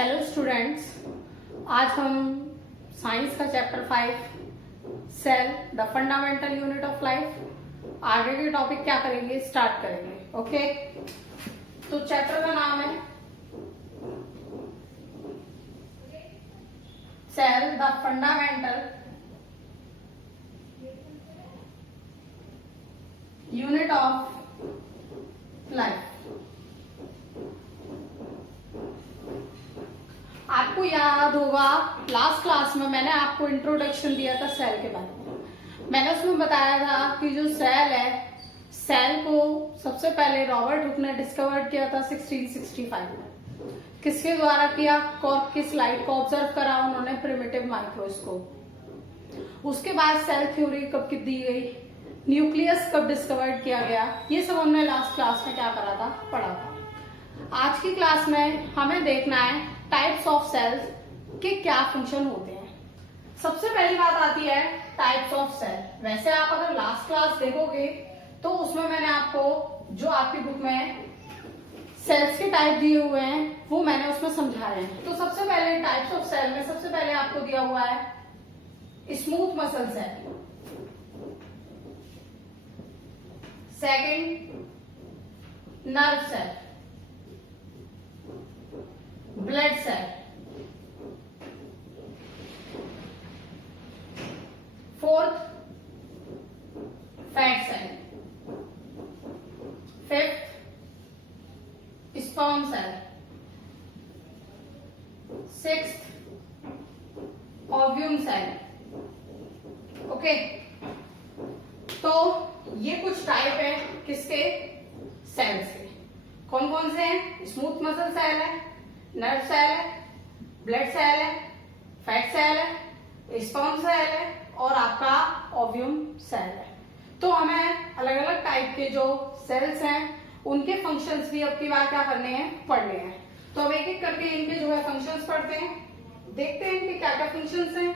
Hello students, आज हम science का chapter 5 cell the fundamental unit of life आगे के टॉपिक क्या करेंगे, स्टार्ट करेंगे। ओके, तो चैप्टर का नाम है cell the fundamental unit of life. आपको याद होगा लास्ट क्लास में मैंने आपको इंट्रोडक्शन दिया था सेल के बारे में। मैंने उसमें बताया था कि जो सेल है, सेल को सबसे पहले रॉबर्ट हुक ने डिस्कवर किया था 1665 में। किसके द्वारा किया? कॉर्क की स्लाइड को ऑब्जर्व करा उन्होंने प्रिमिटिव माइक्रोस्कोप। उसके बाद सेल थ्योरी कब दी गई, न्यूक्लियस कब डिस्कवर्ड किया गया, ये सब हमने लास्ट क्लास में क्या करा था, पढ़ा था। आज की क्लास में हमें देखना है टाइप्स ऑफ सेल्स के क्या फंक्शन होते हैं। सबसे पहली बात आती है टाइप्स ऑफ सेल। वैसे आप अगर लास्ट क्लास देखोगे तो उसमें मैंने आपको जो आपकी बुक में सेल्स के टाइप दिए हुए हैं वो मैंने उसमें समझाए हैं। तो सबसे पहले टाइप्स ऑफ सेल में सबसे पहले आपको दिया हुआ है smooth muscle cell, second nerve cell, blood cell, fourth fat cell, fifth sperm cell, sixth ovum cell. Okay, तो ये कुछ टाइप है किसके? सेल्स के। कौन कौन से हैं? स्मूथ मसल सेल है, नर्व सेल है, ब्लड सेल है, फैट सेल है, स्पर्म सेल है और आपका ओव्यूम सेल है। तो हमें अलग अलग टाइप के जो सेल्स हैं उनके फंक्शंस भी अब की बार क्या करने हैं, पढ़ने हैं। तो अब एक एक करके इनके जो है फंक्शंस पढ़ते हैं, देखते हैं इनके क्या क्या फंक्शंस हैं।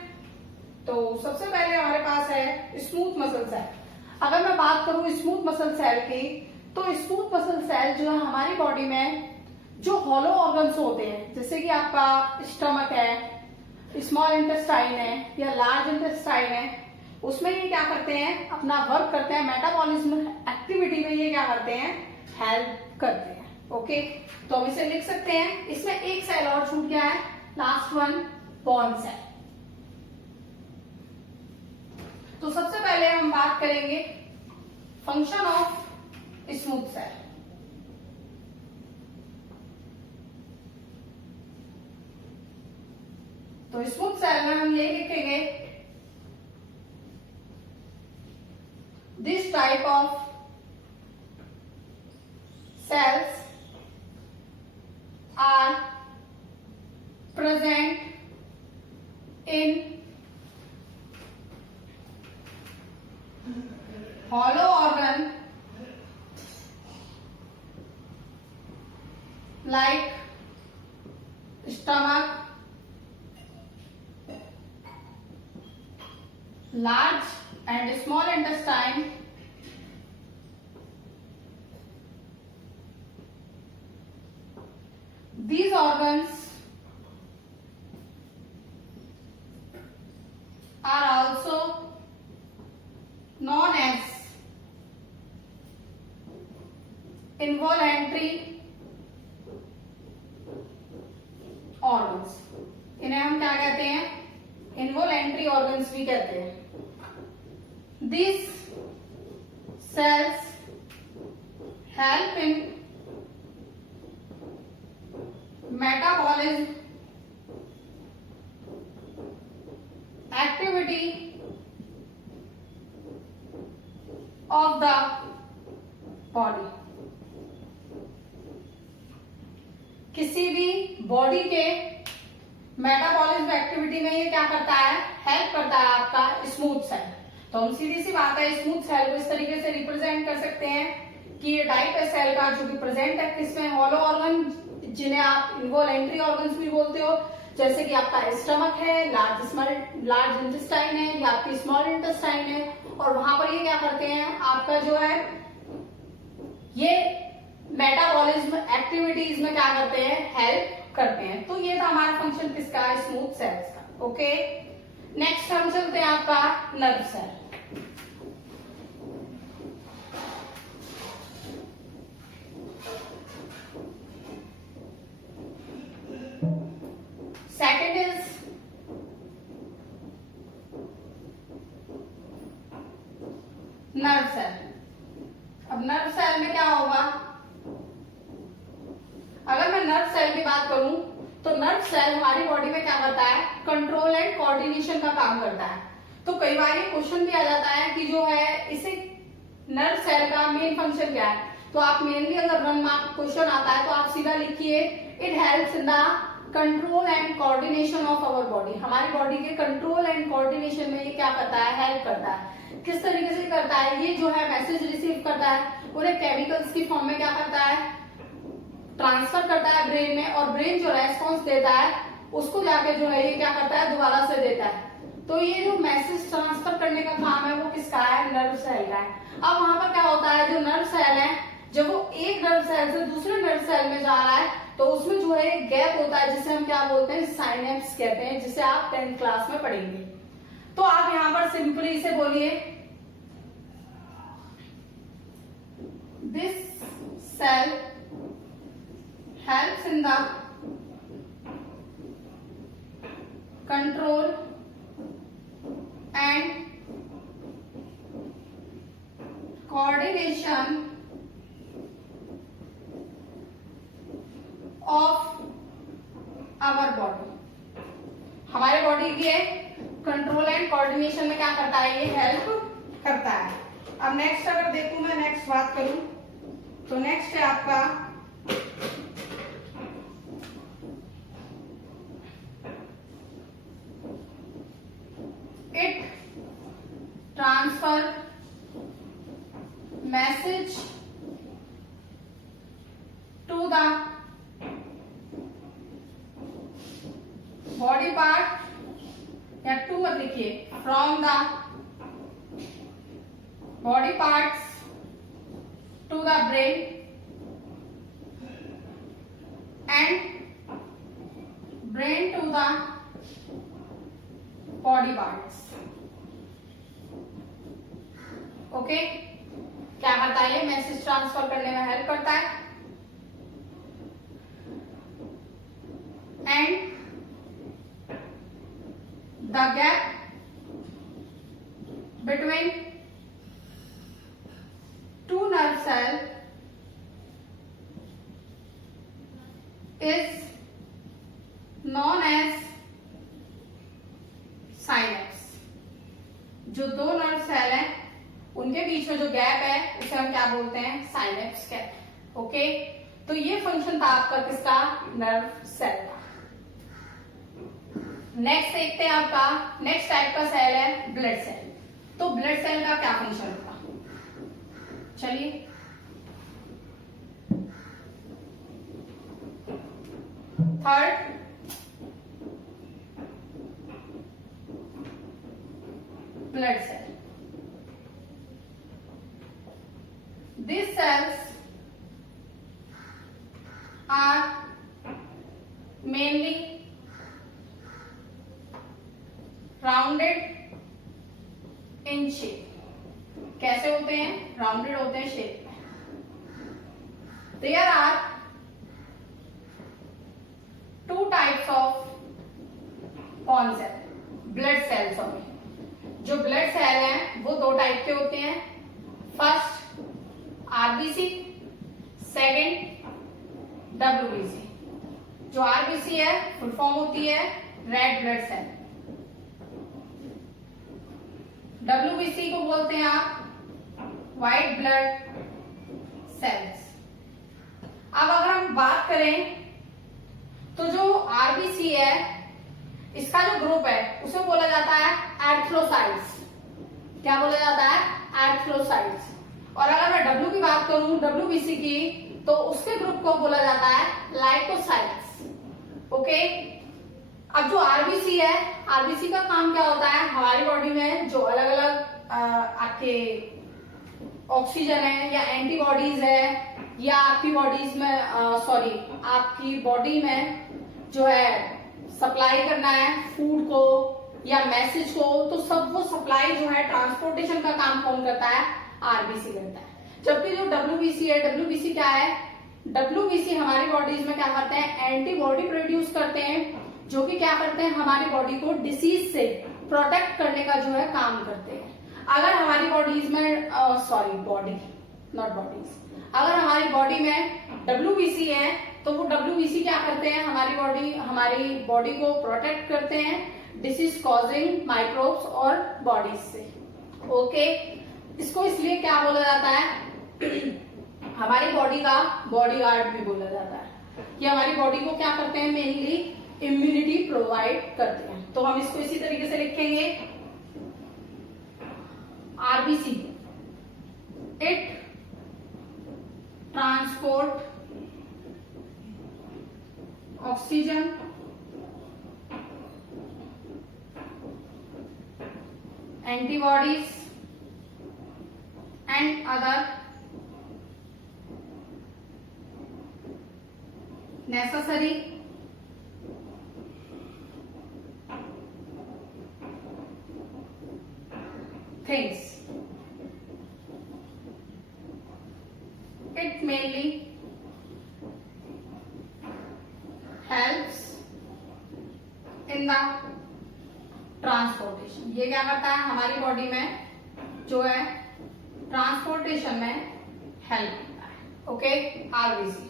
तो सबसे पहले हमारे पास है स्मूथ मसल सेल। अगर मैं बात करूं स्मूथ मसल सेल की, तो स्मूथ मसल सेल जो है हमारी बॉडी में जो हॉलो ऑर्गन्स होते हैं, जैसे कि आपका स्टमक है, स्मॉल इंटेस्टाइन है या लार्ज इंटेस्टाइन है, उसमें ये क्या करते हैं, अपना वर्क करते हैं, मेटाबॉलिज्म एक्टिविटी में ये क्या करते हैं, हेल्प करते हैं। ओके, तो हम इसे लिख सकते हैं। इसमें एक सेल और छूट गया है, लास्ट वन बॉर्न सेल। तो सबसे पहले हम बात करेंगे फंक्शन ऑफ स्मूथ सेल। तो स्मूथ सेल में हम ये लिखेंगे, this type of cells are present in hollow organ like stomach, large and small intestine, these organs are also known as involuntary organs। इन्हें हम क्या कहते हैं? इन्वोलेंट्री ऑर्गन्स भी कहते हैं। These cells help in metabolism activity of the body। किसी भी बॉडी के मेटाबॉलिज्म एक्टिविटी में ये क्या करता है, हेल्प करता है आपका स्मूथ सेल। तो हम सीधी सी बात है स्मूथ सेल को इस तरीके से रिप्रेजेंट कर सकते हैं कि ये टाइप है सेल का जो कि प्रेजेंट है किसमें, हॉलो ऑर्गन, जिन्हें आप इन्वोलेंट्री ऑर्गन्स भी बोलते हो, जैसे कि आपका स्टमक है, लार्ज इंटेस्टाइन है या आपकी स्मॉल इंटेस्टाइन है, और वहां पर ये क्या करते हैं, आपका जो है ये मेटाबॉलिज्म एक्टिविटीज में क्या करते हैं, हेल्प करते हैं। तो ये था हमारा फंक्शन किसका, स्मूथ सेल्स का। ओके, नेक्स्ट हम चलते हैं आपका nerve cell. Second is nerve cell. अब नर्व सेल में क्या होगा, अगर मैं नर्व सेल की बात करूं तो नर्व सेल हमारी बॉडी में क्या करता है, कंट्रोल एंड कोऑर्डिनेशन का काम करता है। तो कई बार ये क्वेश्चन भी आ जाता है कि जो है इसे नर्व सेल का मेन फंक्शन क्या है, तो आप मेनली अगर 1 मार्क क्वेश्चन आता है तो आप सीधा लिखिए it helps in the control and coordination of our body. हमारी बॉडी के कंट्रोल एंड कोऑर्डिनेशन में ये क्या करता है, हेल्प करता है। किस तरीके से करता है, ये जो है मैसेज रिसीव करता है, उन्हें केमिकल्स की फॉर्म में क्या करता है, ट्रांसफर करता है ब्रेन में, और ब्रेन जो रेस्पॉन्स देता है उसको जाके जो है ये क्या करता है, दोबारा से देता है। तो ये जो मैसेज ट्रांसफर करने का काम है वो किसका है, नर्व सेल का है। अब वहां पर क्या होता है, जो नर्व सेल है जब वो एक नर्व सेल से दूसरे नर्व सेल में जा रहा है तो उसमें जो है एक गैप होता है जिसे हम क्या बोलते हैं, साइनेप्स कहते हैं, जिसे आप 10th क्लास में पढ़ेंगे। तो आप यहां पर सिंपली इसे बोलिए, this cell helps in the control and coordination of our body। हमारे बॉडी के कंट्रोल एंड कोऑर्डिनेशन में क्या करता है, ये हेल्प करता है। अब नेक्स्ट अगर देखूं मैं, नेक्स्ट बात करूं तो नेक्स्ट है आपका transfer message to the body part, या टू मत लिखिए, from the body parts to the brain and brain to the body parts. Okay, क्या करता है, ये मैसेज ट्रांसफर करने में हेल्प करता है। And the gap between two nerve cell is known as synapse. जो दो नर्व सेल हैं उनके बीच में जो गैप है उसे हम क्या बोलते हैं, साइनेप्स कहते हैं। ओके, तो ये फंक्शन था आपका किसका, नर्व सेल का। नेक्स्ट देखते हैं आपका नेक्स्ट टाइप का सेल है ब्लड सेल। तो ब्लड सेल का क्या फंक्शन होगा, चलिए third blood cell. These cells are mainly rounded in shape। कैसे होते हैं, राउंडेड होते हैं शेप में। There are two types of कौन सेल, ब्लड सेल्स में। जो ब्लड सेल हैं वो दो टाइप के होते हैं, फर्स्ट आरबीसी, सेकेंड डब्ल्यूबीसी। जो आरबीसी है फुल फॉर्म होती है रेड ब्लड सेल, डब्ल्यूबीसी को बोलते हैं आप व्हाइट ब्लड सेल्स। अब अगर हम बात करें तो जो आरबीसी है इसका जो ग्रुप है उसे बोला जाता है एरिथ्रोसाइट्स। क्या बोला जाता है, एरिथ्रोसाइट्स। और अगर मैं डब्ल्यू की बात करूं, डब्ल्यूबीसी की, तो उसके ग्रुप को बोला जाता है लाइकोसाइट्स। ओके, अब जो आरबीसी है, आरबीसी का काम क्या होता है, हमारी बॉडी में जो अलग अलग आपके ऑक्सीजन है या एंटीबॉडीज है या आपकी बॉडीज में सॉरी आपकी बॉडी में जो है सप्लाई करना है फूड को या मैसेज को, तो सब वो सप्लाई जो है ट्रांसपोर्टेशन का काम कौन करता है? आरबीसी करता है। जबकि जो डब्ल्यूबीसी है, डब्ल्यूबीसी क्या है? डब्ल्यूबीसी हमारी बॉडीज में क्या करते हैं? एंटीबॉडी प्रोड्यूस करते हैं, जो कि क्या करते हैं? हमारी बॉडी को डिसीज से प्रोटेक्ट करने का जो है काम करते हैं। अगर हमारी बॉडीज में सॉरी बॉडी नॉट बॉडीज, अगर हमारी बॉडी में डब्ल्यूबीसी है तो वो डब्ल्यूबीसी क्या करते हैं? हमारी बॉडी को प्रोटेक्ट करते हैं डिसीज कॉजिंग माइक्रोब्स और बॉडीज से। ओके, इसको इसलिए क्या बोला जाता है? हमारी बॉडी का बॉडी गार्ड भी बोला जाता है कि हमारी बॉडी को क्या करते हैं? मेनली इम्यूनिटी प्रोवाइड करते हैं। तो हम इसको इसी तरीके से लिखेंगे, RBC it transport oxygen antibodies and other necessary things. It mainly helps in the transportation. ये क्या करता है? हमारी बॉडी में जो है ट्रांसपोर्टेशन में हेल्प करता है। Okay, RBC.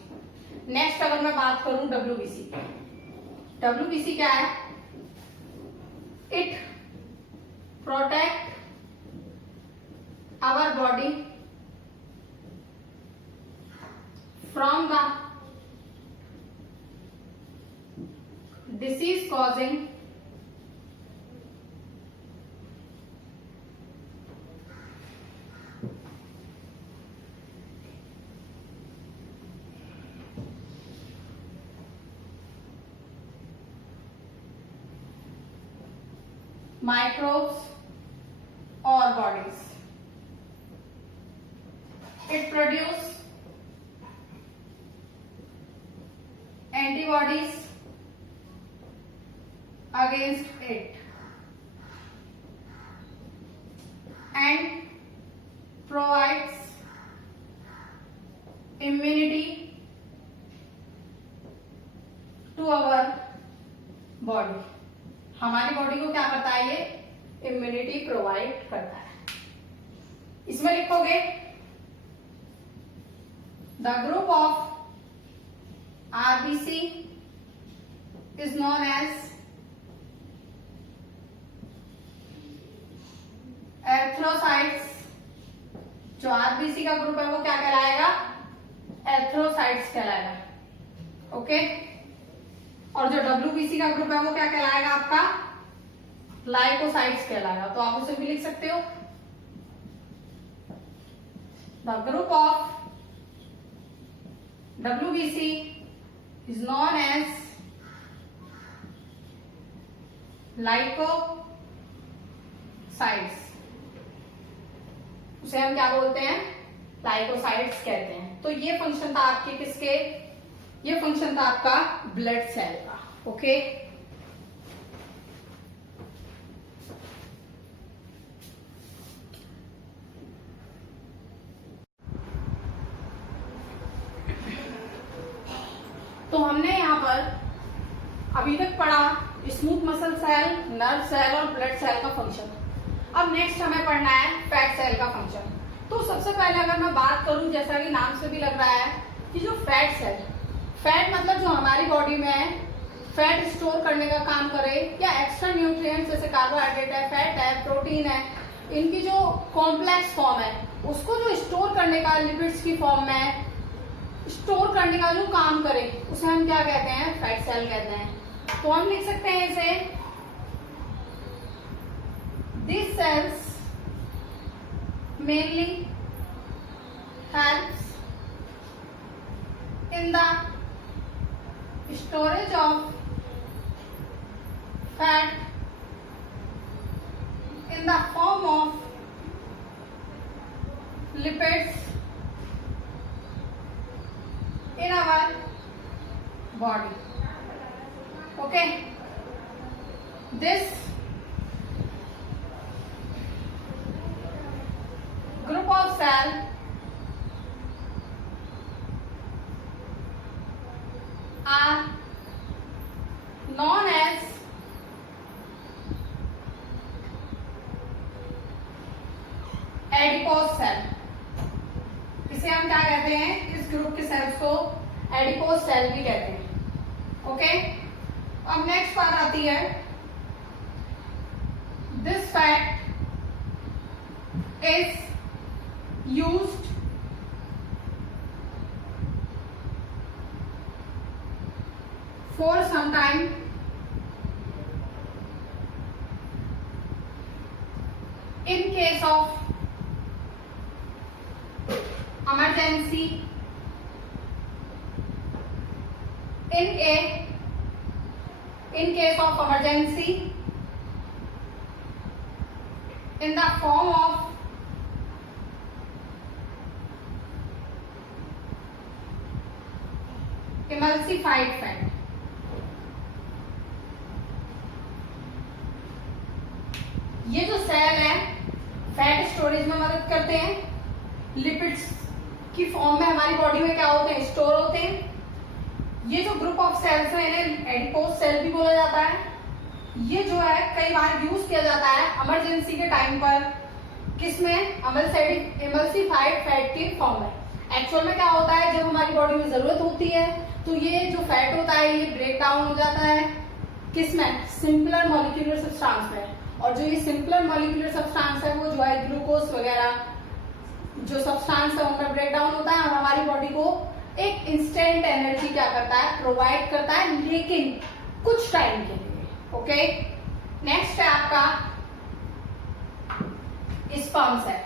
नेक्स्ट अगर मैं बात करूं डब्ल्यूबीसी, डब्ल्यूबीसी क्या है? It protect our body from the disease causing microbes or bodies. It produces antibodies against it and provides immunity to our body. हमारी बॉडी को क्या करता है? ये इम्यूनिटी प्रोवाइड करता है। इसमें लिखोगे the group of RBC is known as erythrocytes. जो आरबीसी का ग्रुप है वो क्या कहलाएगा? एर्थ्रोसाइट्स कहलाएगा। ओके, और जो डब्ल्यूबीसी का ग्रुप है वो क्या कहलाएगा? आपका लाइकोसाइट्स कहलाएगा। तो आप उसे भी लिख सकते हो, the group of WBC is known as leucocytes. उसे हम क्या बोलते हैं? लाइकोसाइट्स कहते हैं। तो ये फंक्शन था आपके किसके? ये फंक्शन था आपका ब्लड सेल का। ओके, तो हमने यहां पर अभी तक पढ़ा smooth muscle cell, nerve cell और ब्लड सेल का फंक्शन। अब नेक्स्ट हमें पढ़ना है फैट सेल का फंक्शन। तो सबसे पहले अगर मैं बात करूं, जैसा कि नाम से भी लग रहा है कि जो फैट सेल, फैट मतलब जो हमारी बॉडी में फैट स्टोर करने का काम करे, या एक्स्ट्रा न्यूट्रिएंट्स जैसे कार्बोहाइड्रेट है, फैट है, प्रोटीन है, इनकी जो कॉम्प्लेक्स फॉर्म है उसको जो स्टोर करने का लिपिड्स की फॉर्म में स्टोर करने का जो काम करे उसे हम क्या कहते हैं? फैट सेल कहते हैं। तो हम लिख सकते हैं इसे, this cells mainly helps in the storage of fat in the form of lipids in our body. Okay, this group of cell are known as adipose cell. इसे हम क्या कहते हैं, इस ग्रुप के सेल्स को एडिपोज सेल भी कहते हैं. ओके, अब नेक्स्ट बात आती है, this fat is used for some time in case of emergency, in case of emergency, in the form of emulsified fat. ये जो सेल है फैट स्टोरेज में मदद करते हैं, लिपिड्स की फॉर्म में हमारी बॉडी में क्या होते हैं, स्टोर होते हैं. ये जो ग्रुप ऑफ सेल्स है इन्हें एडिपोज सेल भी बोला जाता है. ये जो है कई बार यूज किया जाता है इमरजेंसी के टाइम पर, किसमें, एमल्सिफाइड फैट की फॉर्म में. एक्चुअल में क्या होता है, जब हमारी बॉडी में जरूरत होती है तो ये जो फैट होता है ये ब्रेक डाउन हो जाता है किसमें, सिंपलर मॉलिक्यूलर सब्सटेंस में. और जो ये सिंपलर मॉलिक्यूलर सब्सटेंस है वो जो है ग्लूकोज वगैरह जो सब्सटेंस है उनका ब्रेक डाउन होता है और हमारी बॉडी को एक इंस्टेंट एनर्जी क्या करता है, प्रोवाइड करता है, लेकिन कुछ टाइम के लिए. ओके, नेक्स्ट है आपका स्पर्म सेल.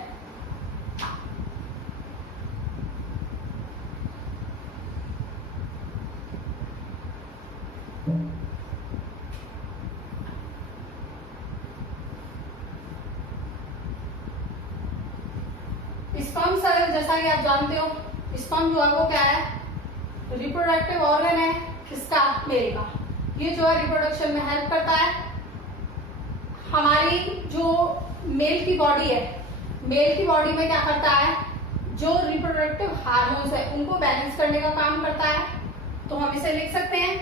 स्पर्म सेल जैसा कि आप जानते हो, स्पर्म जो है वो क्या है, रिप्रोडक्टिव ऑर्गन है किसका, मेल का. ये जो है रिप्रोडक्शन में हेल्प करता है. हमारी जो मेल की बॉडी है, मेल की बॉडी में क्या करता है, जो रिप्रोडक्टिव हार्मोन्स है उनको बैलेंस करने का काम करता है. तो हम इसे लिख सकते हैं,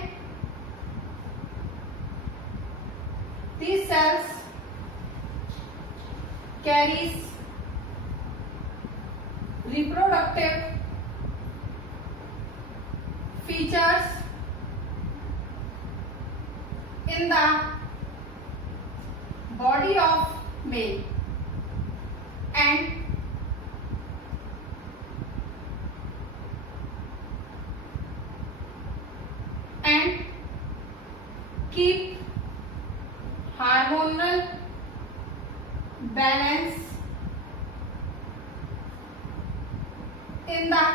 these cells carries reproductive features in the body of male and keep hormonal balance in the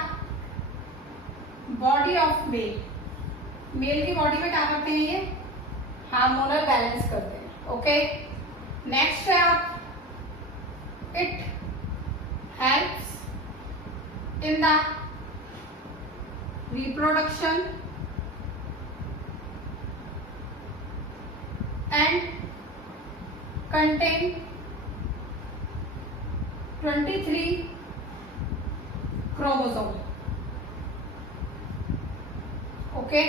body of male. Male की बॉडी में क्या करते हैं, ये हार्मोनल बैलेंस करते हैं. ओके, नेक्स्ट है आप, it helps in the reproduction and contain 23 chromosome. Okay,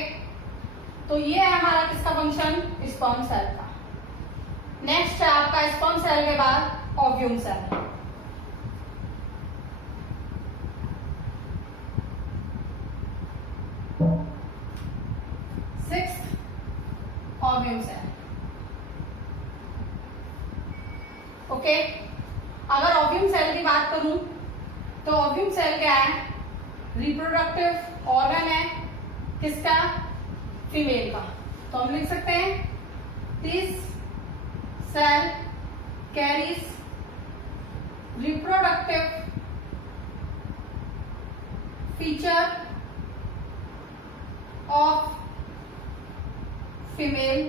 तो ये है हमारा किसका फंक्शन, स्पर्म सेल का. नेक्स्ट है आपका स्पर्म सेल के बाद ovum cell. Sixth ovum cell. Okay, अगर ओव्यूम सेल की बात करूं तो ओव्यूम सेल क्या है, रिप्रोडक्टिव ऑर्गन है किसका, फीमेल का. तो हम लिख सकते हैं, this cell carries reproductive feature of female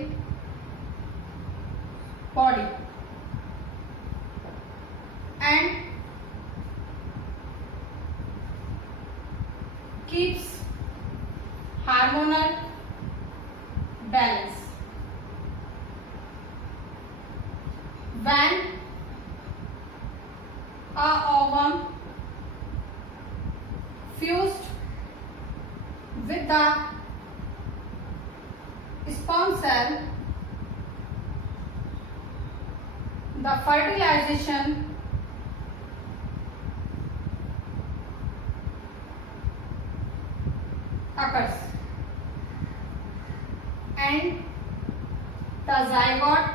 body and keeps sperm cell, the fertilization occurs and the zygote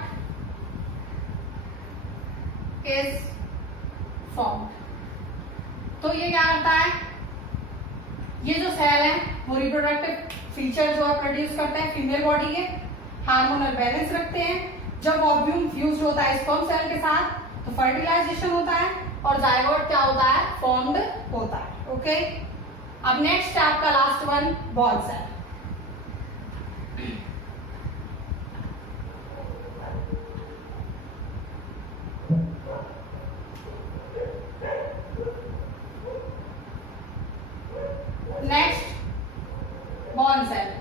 is formed. तो ये क्या करता है, ये जो सेल है वो रिप्रोडक्टिव फीचर जो है प्रोड्यूस करते हैं फीमेल बॉडी के, हार्मोनल बैलेंस रखते हैं. जब ओव्यूम फ्यूज होता है स्पर्म सेल के साथ तो फर्टिलाइजेशन होता है और जायगोट क्या होता है, फॉर्म्ड होता है. ओके, अब नेक्स्ट आपका last one bone cell. Next bone cell.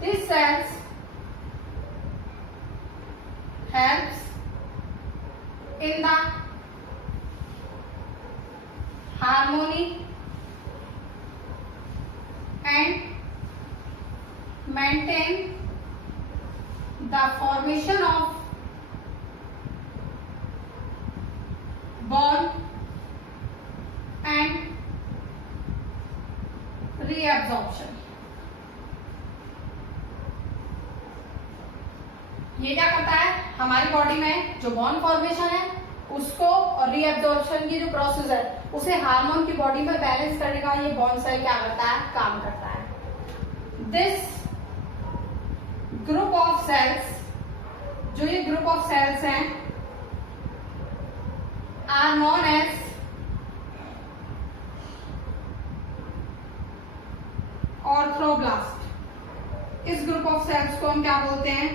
These cells helps in the harmony and maintain the formation of bone and reabsorption. ये क्या करता है, हमारी बॉडी में जो बॉन फॉर्मेशन है उसको और रीअब्जॉर्प्शन की जो प्रोसेस है उसे हार्मोन की बॉडी में बैलेंस करने का ये बॉन सेल क्या करता है, काम करता है. दिस ग्रुप ऑफ सेल्स, जो ये ग्रुप ऑफ सेल्स हैं, आर नोन एज ऑर्थ्रोब्लास्ट. इस ग्रुप ऑफ सेल्स को हम क्या बोलते हैं,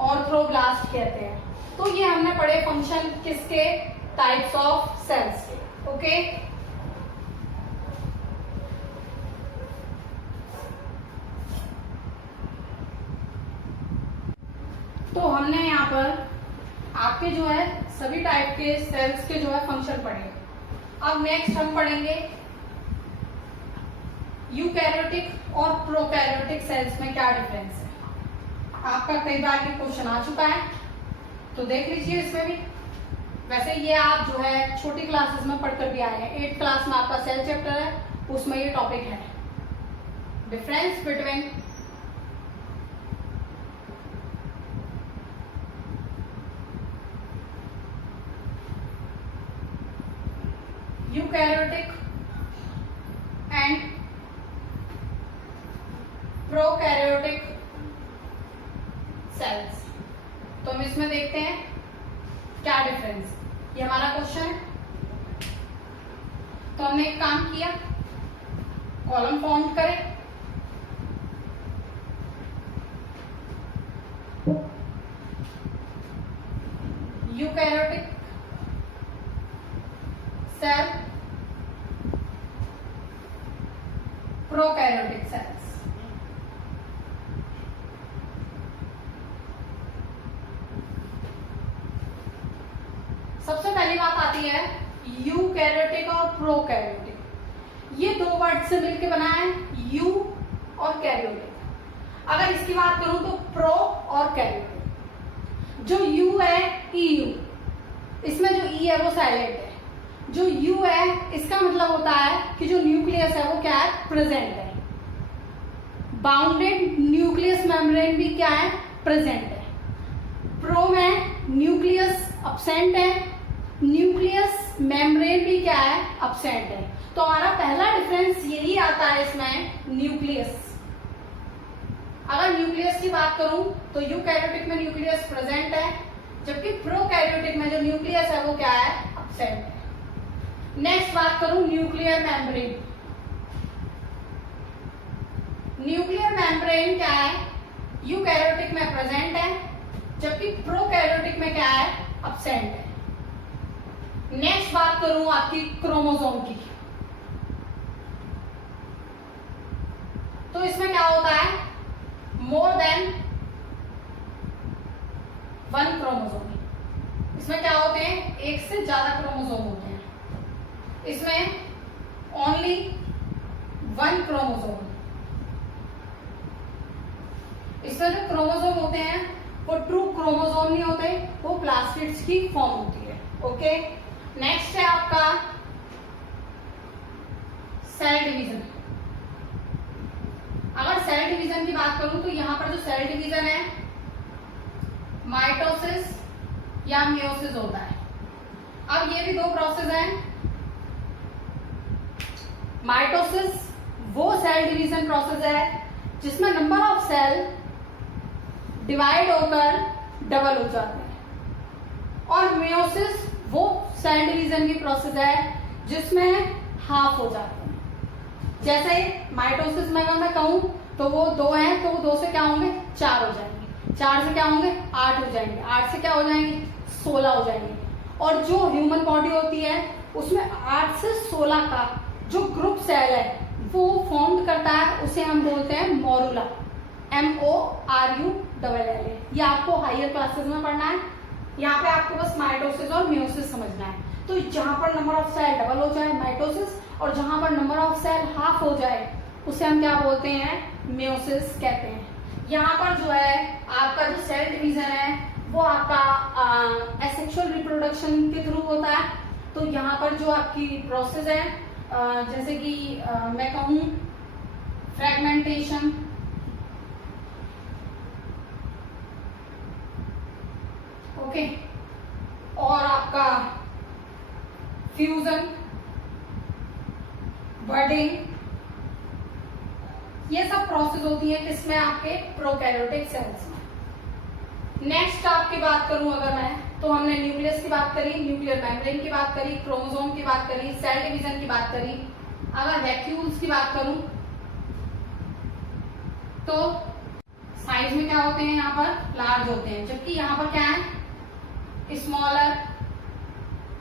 ऑर्थ्रोब्लास्ट कहते हैं. तो ये हमने पढ़े फंक्शन किसके, टाइप्स ऑफ सेल्स के. ओके, तो हमने यहाँ पर आपके जो है सभी टाइप के सेल्स के जो है फंक्शन पढ़े. अब नेक्स्ट हम पढ़ेंगे यूकैरियोटिक और प्रोकैरियोटिक सेल्स में क्या डिफरेंस है. आपका कई बार ये क्वेश्चन आ चुका है तो देख लीजिए इसमें भी. वैसे ये आप जो है छोटी क्लासेस में पढ़कर भी आए हैं. 8th क्लास में आपका सेल चैप्टर है, उसमें ये टॉपिक है, difference between eukaryotic and prokaryotic cells. तो हम इसमें देखते हैं क्या डिफरेंस. ये हमारा क्वेश्चन है. तो हमने एक काम किया, कॉलम फॉर्म करें. Eukaryotic cell, prokaryotic cells. सबसे पहली बात आती है यूकैरियोटिक और प्रोकैरियोटिक. ये दो वर्ड से मिलकर बना है, यू और कैरियोटिक. अगर इसकी बात करूं तो प्रो और कैरियोटिक. जो यू है ईयू, इसमें जो ई है वो साइलेंट है. जो यू है इसका मतलब होता है कि जो न्यूक्लियस है वो क्या है, प्रेजेंट है. बाउंडेड न्यूक्लियस मेम्ब्रेन भी क्या है, प्रेजेंट है. प्रो में न्यूक्लियस अब्सेंट है, न्यूक्लियस मेम्ब्रेन भी क्या है, अब्सेंट है. तो हमारा पहला डिफरेंस यही आता है इसमें, न्यूक्लियस. अगर न्यूक्लियस की बात करूं तो यूकैरियोटिक में न्यूक्लियस प्रेजेंट है, जबकि प्रोकैरियोटिक में जो न्यूक्लियस है वो क्या है, अब्सेंट है. नेक्स्ट बात करूं न्यूक्लियर मेम्ब्रेन. न्यूक्लियर मेम्ब्रेन क्या है, यूकैरियोटिक में प्रेजेंट है, जबकि प्रोकैरियोटिक में क्या है, अब्सेंट है. नेक्स्ट बात करूं आपकी क्रोमोसोम की. तो इसमें क्या होता है, मोर देन वन क्रोमोसोम. इसमें क्या होते हैं, एक से ज्यादा क्रोमोसोम होते हैं. इसमें ओनली वन क्रोमोसोम. इसमें जो क्रोमोसोम होते हैं वो ट्रू क्रोमोसोम नहीं होते, वो प्लास्टिड्स की फॉर्म होती है। ओके, नेक्स्ट है आपका सेल डिवीजन। अगर सेल डिवीजन की बात करूं तो यहां पर जो सेल डिवीजन है माइटोसिस या मियोसिस होता है। अब ये भी दो प्रोसेस हैं। माइटोसिस वो सेल डिवीजन प्रोसेस है जिसमें नंबर ऑफ सेल डिवाइड होकर डबल हो जाते हैं, और मियोसिस वो सेल डिवीजन की प्रोसेस है जिसमें हाफ हो जाते हैं। जैसे माइटोसिस में अगर मैं कहूं तो वो 2 हैं, तो वो 2 से क्या होंगे 4 हो जाएंगे, 4 से क्या होंगे 8 हो जाएंगे, 8 से क्या हो जाएंगे 16 हो जाएंगे। और जो ह्यूमन बॉडी होती है उसमें 8 से 16 का जो ग्रुप सेल है वो फॉर्म करता है, उसे हम बोलते हैं मोरुला, MORULLA। ये आपको हायर क्लासेस में पढ़ना है। यहाँ पे आपको बस माइटोसिस और मियोसिस समझना है। तो जहां पर नंबर ऑफ सेल डबल हो जाए माइटोसिस, और जहां पर नंबर ऑफ सेल हाफ हो जाए उसे हम क्या बोलते हैं मियोसिस कहते हैं। यहाँ पर जो है आपका जो सेल डिवीजन है वो आपका एसेक्सुअल रिप्रोडक्शन के थ्रू होता है। तो यहाँ पर जो आपकी प्रोसेस है जैसे कि मैं कहूँ फ्रेगमेंटेशन, ओके, और आपका फ्यूजन, बर्डिंग, ये सब प्रोसेस होती है किसमें आपके प्रोकैरियोटिक सेल्स में। नेक्स्ट आपकी बात करूं अगर मैं, तो हमने न्यूक्लियस की बात करी, न्यूक्लियर मेम्ब्रेन की बात करी, क्रोमोसोम की बात करी, सेल डिवीजन की बात करी। अगर वैक्यूल्स की बात करूं तो साइज में क्या होते हैं, यहाँ पर लार्ज होते हैं, जबकि यहाँ पर क्या है स्मॉलर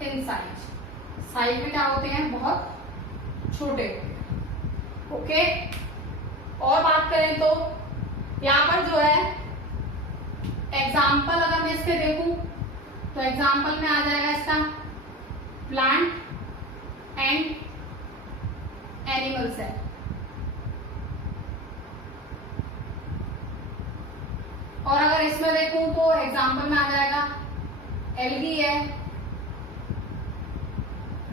इन साइज में क्या होते हैं बहुत छोटे। ओके, और बात करें तो यहाँ पर जो है एग्जाम्पल अगर मैं इसके देखूं तो एग्जाम्पल में आ जाएगा इसका प्लांट एंड एनिमल सेल। और अगर इसमें देखूं तो एग्जाम्पल में आ जाएगा एल्गी है,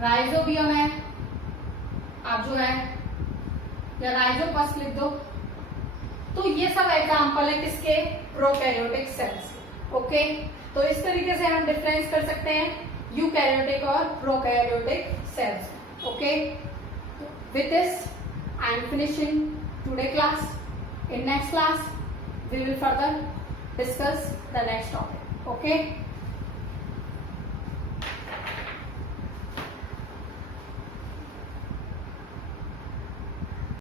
राइजोबियम है, आप जो है या राइजोपस लिख दो। तो ये सब एग्जाम्पल है किसके प्रोकैरियोटिक सेल्स। ओके, तो इस तरीके से हम डिफरेंस कर सकते हैं यूकैरियोटिक और prokaryotic cells. Okay, with this I am finishing today class. In next class we will further discuss the next topic. Okay.